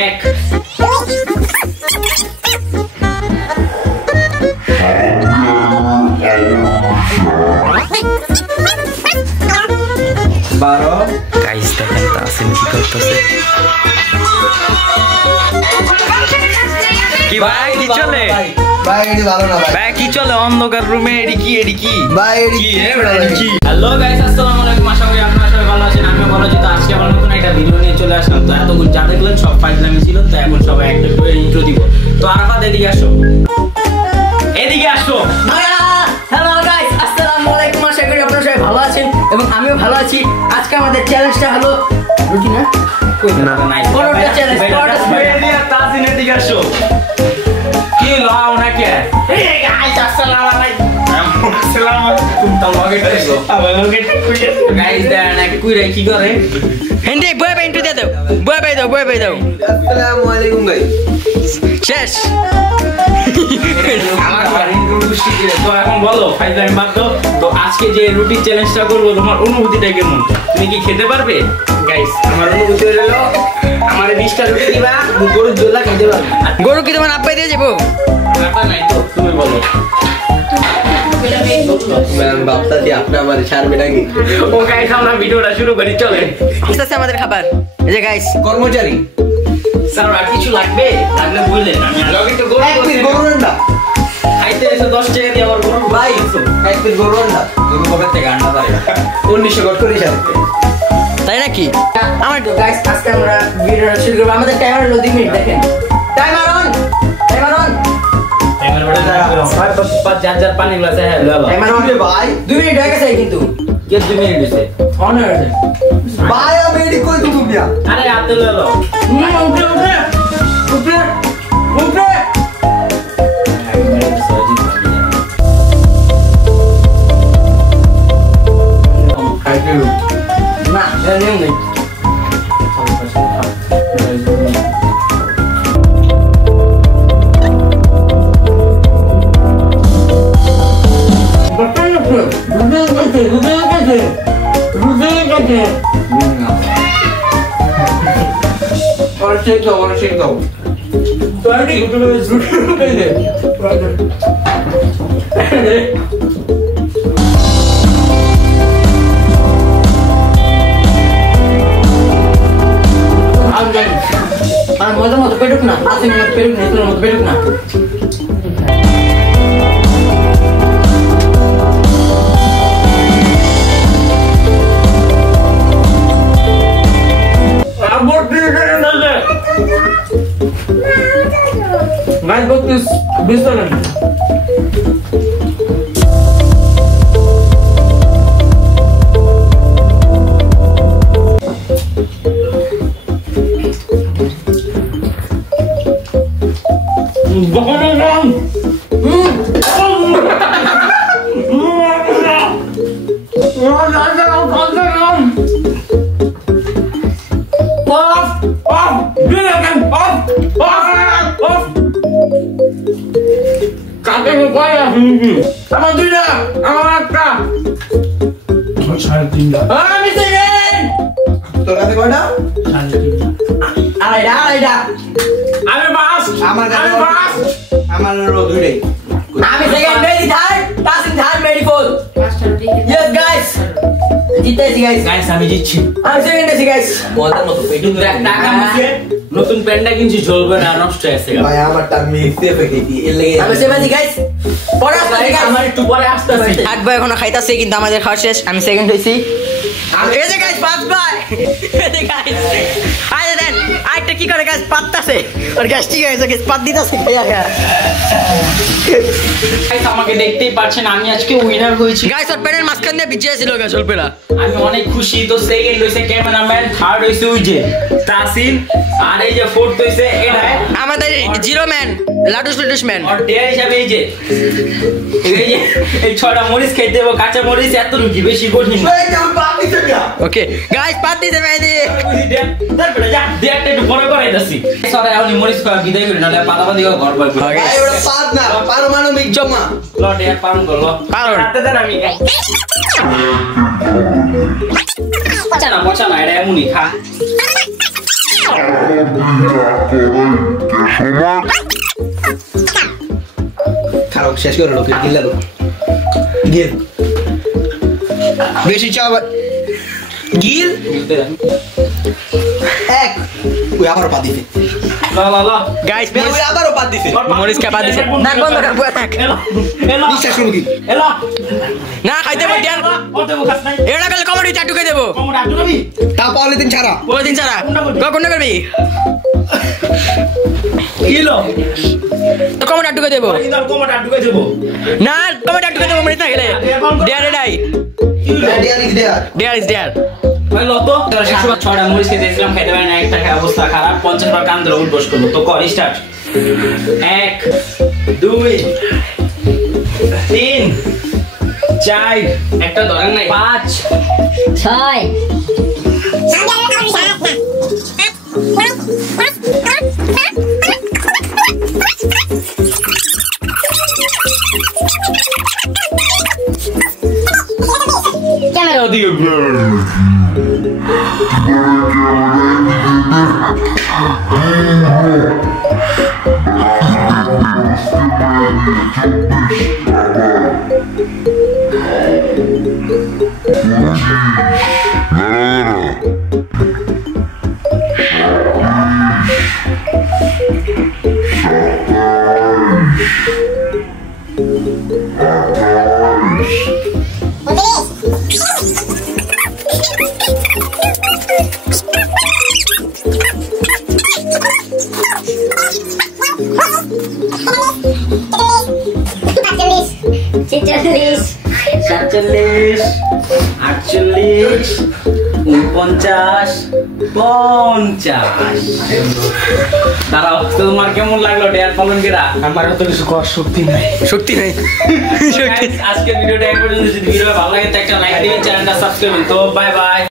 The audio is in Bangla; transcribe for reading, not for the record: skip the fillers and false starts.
এক বারো গাইস দেখেন তাসিন কি করতেছে কি ভাই কি চলে ভাই এডি ভালো না ভাই ভাই কি চলে অন্ধকার রুমে এডি কি ভাই এডি কি হ্যালো গাইস আসসালামু আলাইকুম আশা করি আপনারা সবাই ভালো আছেন আমিও ভালো আছি তো আজকে আমরা নতুন একটা ভিডিও নিয়ে চলে আসলাম তো এতক্ষণ যা দেখলেন সব ফাইজলামি ছিল তো এখন সবাই একটা করে ইন্ট্রো দিব তো আরাফাত এদিকে আসো হ্যালো গাইস আসসালামু আলাইকুম আশা করি আপনারা সবাই ভালো আছেন এবং আমিও ভালো আছি আজকে আমাদের চ্যালেঞ্জটা হলো রুটি না না নাই পরোটা চ্যালেঞ্জ এদিকে তাসিন এদিকে আসো কি লাও না কে এই গাইস আসসালামু আলাইকুম আসসালামু আলাইকুম তো লগে টাইগো আমার লগে টাইগো গাইস দেন এক কুইরে কি করে হেন্ডে বয় বাই ইন্ট্রো দাও বয় বাই দাও আসসালামু আলাইকুম গাইস শেষ আমার বাড়ির রুটি দিয়ে তো এখন বলো ফাইজলামি বাদ দাও তো আজকে যে রুটি চ্যালেঞ্জটা করব তোমার অনুভূতিটা কেমন তুমি কি খেতে পারবে গাইস আমার অনুভূতি হলো আমারে 20টা রুটি দিবা গরুর জোলা খেতে পারবে গরু কি তোমার আব্বাই দিয়ে যাবো ব্যাপার নাই তো তুমি বলো ম্যাম বাপটা দি আপনি আমারে ছাড়বে নাকি ও গাইস আমরা ভিডিওটা শুরু করি চলেন আস্তে আমাদের খাবার এই যে গাইস কর্মচারী স্যার আর কিছু লাগবে লাগলে বললেন আমি লগে তো এক পিস গরু রান্না খাইতে এসে 10 টাকা দিয়ে আমার গরু ভাই এক পিস গরু রান্না গরু কবে থেকে আন্ডা পারে 1900 কত করে সাথে তাই নাকি আমার গাইস আজকে আমরা ভিডিও শুরু করব আমাদের টাইমার হলো 2 মিনিট দেখেন টাইমার অন টাইমার বড় যার পানি গ্লাস হ্যাঁ লাও টাইমার অন ভাই 2 মিনিট হয়ে গেছে কিন্তু কে 2 মিনিট হইছে অন হয়ে গেছে ভাই আমি এডি কই তুমি মিয়া আরে হাতে লাও উপরে খাইতে না জানিও নেই Check দাও আর মতো পেটুক না আসে মতো পেটুক না তোর মতো পেটুক না Guys, book this business. আমার দুইটা আমার একটা সাড়ে তিনটা আমি সেকেন্ড তোর কাছে কয়টা আড়াইটা আমি ফার্স্ট আমার কাছে আমি ফার্স্ট আমার দুইটাই আমি second Mary third Tasin third Mary fourth yes guys জিতেছি গাইস গাইস আমি জিতছি আমি সেকেন্ড এসেছি গাইস মজার মতো পেটুক টাকা মুখে নতুন প্যান্টটা কিনছি জ্বলবে না নষ্ট হয়ে গেছে ভাই আমারটা আমি সেফে খেয়েছি এর লেগে আমি সেকেন্ড গাইস পরে আসতে গাইস আমার একটু পরে আসতে আসি থার্ড বয় এখনো খাইতাছে কিন্তু আমাদের খাওয়া শেষ আমি সেকেন্ড হইছি এই যে গাইস ফার্স্ট বয় এই যে গাইস আরে দেন আইটা কি করে গাইস পাততাছে আর গাইস ঠিক আছে গাইস পাত দিতাছে গাইস আমাকে দেখতেই পাচ্ছেন আমি আজকে উইনার হয়েছি গাইস ওর পেনের মাঝখান দিয়ে বিজয় ছিল গাইস অল্পেলা আমি অনেক খুশি তো সেকেন্ড হইছে ক্যামেরাম্যান থার্ড হইছে ওই যে তাসিন আর এই যে ফোর্থ হইছে এটা আমাদের জিরো ম্যান লাডুস ম্যান আর ডেয়ার হিসাবে এই যে এই 6টা মরিচ খাইতে দেবো কাঁচা মরিচ এত রুটি বেশি কঠিন ওকে গাইস পাত দিতে মেদি তারপরে যা ডেয়ারটা একটু বড় করে দিছি সবাই আপনি মরিচ খাওয়া বিদায় করে নালে পাতা দিও ঘর পাই ভাই ওটা পাদ না পারমাণবিক জমা ল ডেয়ার পালন কর ল পালন করতে দেন আমি পচা না এটা এমনই খা খারাপ শেষ করে লোকের গিল্লা লোক গিল বেশি চাপ গিল এক ওই আবার পা দিছে গাইস ওই আবারও পা দিছে মরিস কে বাদ দিছে না বন্ধ কর বুয়া থাক নিঃশ্বাস শুরু কি না খাইতে পারি আর এটা গেলে কমেডি চাটু কে দেব তা পাওয়ালে দিন ছাড়া ওই দিন ছাড়া কোন করবি কিলো তো কমেডি চাটু কে দেব ইদার কোমটা ঢুকে দেবো না কমেডি চাটু কে দেব মরিস না গেলে dear die dear is dear ভাই লতো 6টা মরিচ খেতে দিয়েছিলাম খাইতে পারি না একটা খাই অবস্থা খারাপ 50 বার কান ধরে উঠবস করবো তো কর স্টার্ট 1 2 3 4 একটা ধরেন নাই 5 ছয় ক্যামেরা ওদিকে ছেচল্লিশ 47 48 49 50 দাঁড়াও তোমার কেমন লাগলো ডেয়ার পালন কেরা আমার তো কিছু কর শক্তি নাই শক্তি নেই আজকে ভিডিওটা এই পর্যন্ত যদি ভিডিও ভালো লাগে তো একটা লাইক দিবেন চ্যানেলটা সাবস্ক্রাইব করুন তো বাই বাই